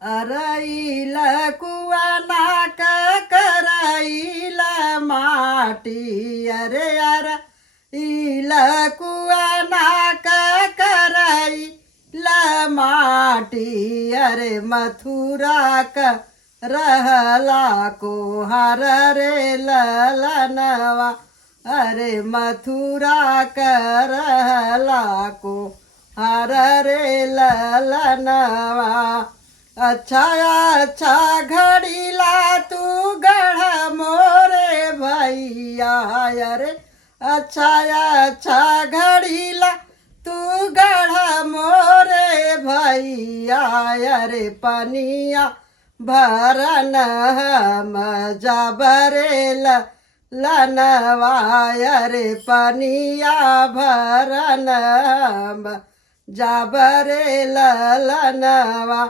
अरईल कुआ नाक करईल माटी अरे अर इल कुआ नाक करईल माटी अरे मथुरा का रहला को हर रे ललनवा अरे मथुरा कर रहला को हर रे ललनवा अच्छा अच्छा घड़ीला तू गढ़ मोरे भैया अरे अच्छा अच्छा घड़ीला तू गढ़ मोरे भैया अरे पनिया भरन मजा बरेल लनवा रे पनिया भरन जाबरे ललनवा